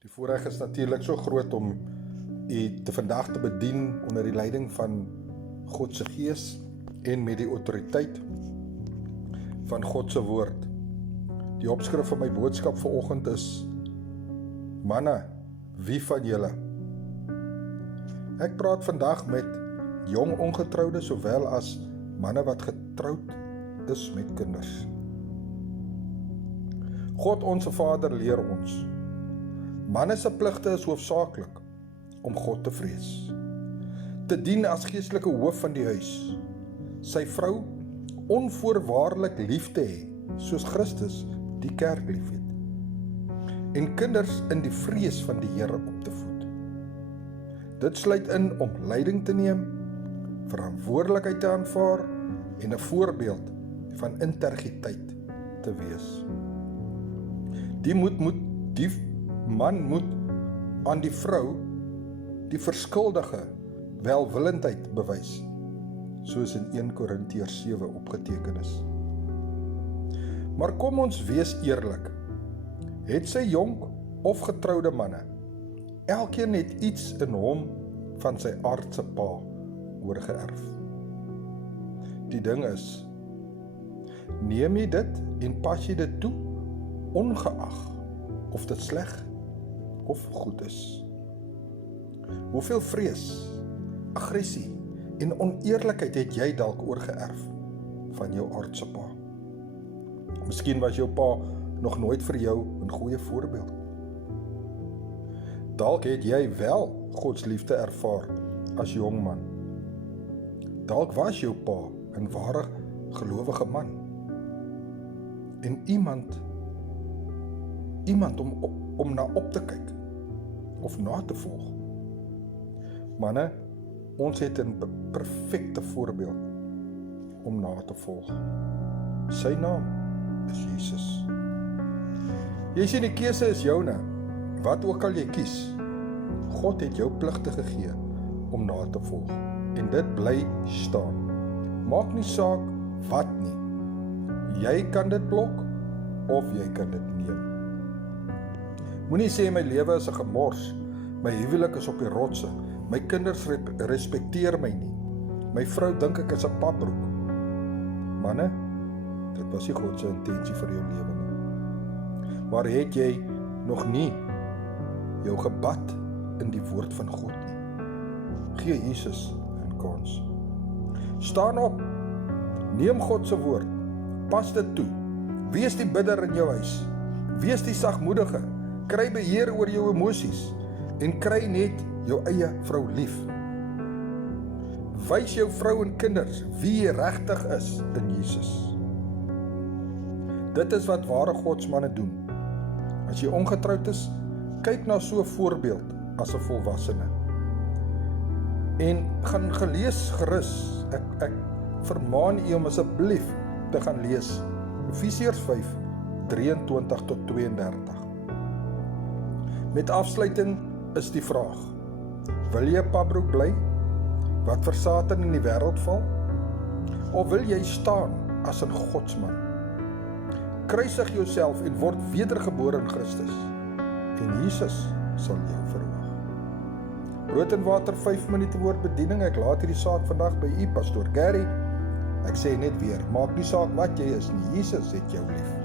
Die voorreg is natuurlik so groot om u vandag te bedien onder die leiding van God se Gees en met die autoriteit van God se woord. Die opskrif van my boodskap vanoggend is: manne, wie van julle? Ek praat vandag met jong ongetroude sowel as manne wat getroud is met kinders. God ons Vader leer ons: manne se pligte is hoofsaaklik om God te vrees, te dien as geestelike hoof van die huis, sy vrou onvoorwaardelik lief te hê, soos Christus die kerk liefhet, en kinders in die vrees van die Here op te voed. Dit sluit in om leiding te neem, verantwoordelikheid te aanvaar en 'n voorbeeld van integriteit te wees. Die man moet aan die vrou die verskuldige welwillendheid bewys, soos in 1 Korintiërs 7 opgeteken is. Maar kom ons wees eerlik, het sy jong of getroude manne, elkeen het iets in hom van sy aardse pa oorgeerf. Die ding is, neem jy dit en pas jy dit toe, ongeag of dit sleg of goed is. Hoeveel vrees, aggressie en oneerlikheid het jy dalk oorgeerf van jou aardse pa? Miskien was jou pa nog nooit vir jou 'n goeie voorbeeld. Dalk het jy wel Gods liefde ervaar as jong man. Dalk was jou pa 'n ware gelowige man en iemand om na op te kyk of na te volg. Manne, ons het 'n perfekte voorbeeld om na te volg. Sy naam is Jesus. Jy sien, die keuse is joune, wat ook al jy kies. God het jou pligte gegee om na te volg, en dit bly staan. Maak nie saak wat nie. Jy kan dit blok of jy kan dit neem. Moenie sê my lewe is 'n gemors, my huwelik is op die rotse, my kinders respekteer my nie, my vrou dink ek is 'n papbroek. Manne, dit was nie God se intensie vir jou lewe nie. Maar het jy nog nie jou gebad in die woord van God nie? Gee Jesus 'n kans. Staan op, neem God se woord, pas dit toe, wees die bidder in jou huis, wees die sagmoedige, kry beheer oor jou emosies en kry net jou eie vrou lief. Wys jou vrou en kinders wie jy regtig is in Jesus. Dit is wat ware godsmanne doen. As jy ongetroud is, kyk na so 'n voorbeeld as 'n volwassene. En gaan gelees gerus. Ek vermaan u om asseblief te gaan lees Efesiërs 5, 23 tot 32. Met afsluiting is die vraag: wil jy 'n papbroek bly, wat vir Satan in die wêreld val? Of wil jy staan as 'n godsman? Kruisig jouself en word wedergebore in Christus, en Jesus sal jou verhoog. Brood en water 5 minute woordbediening. Ek laat hierdie saak vandag by u, Pastoor Gary. Ek sê net weer, maak nie saak wat jy is nie, Jesus het jou lief.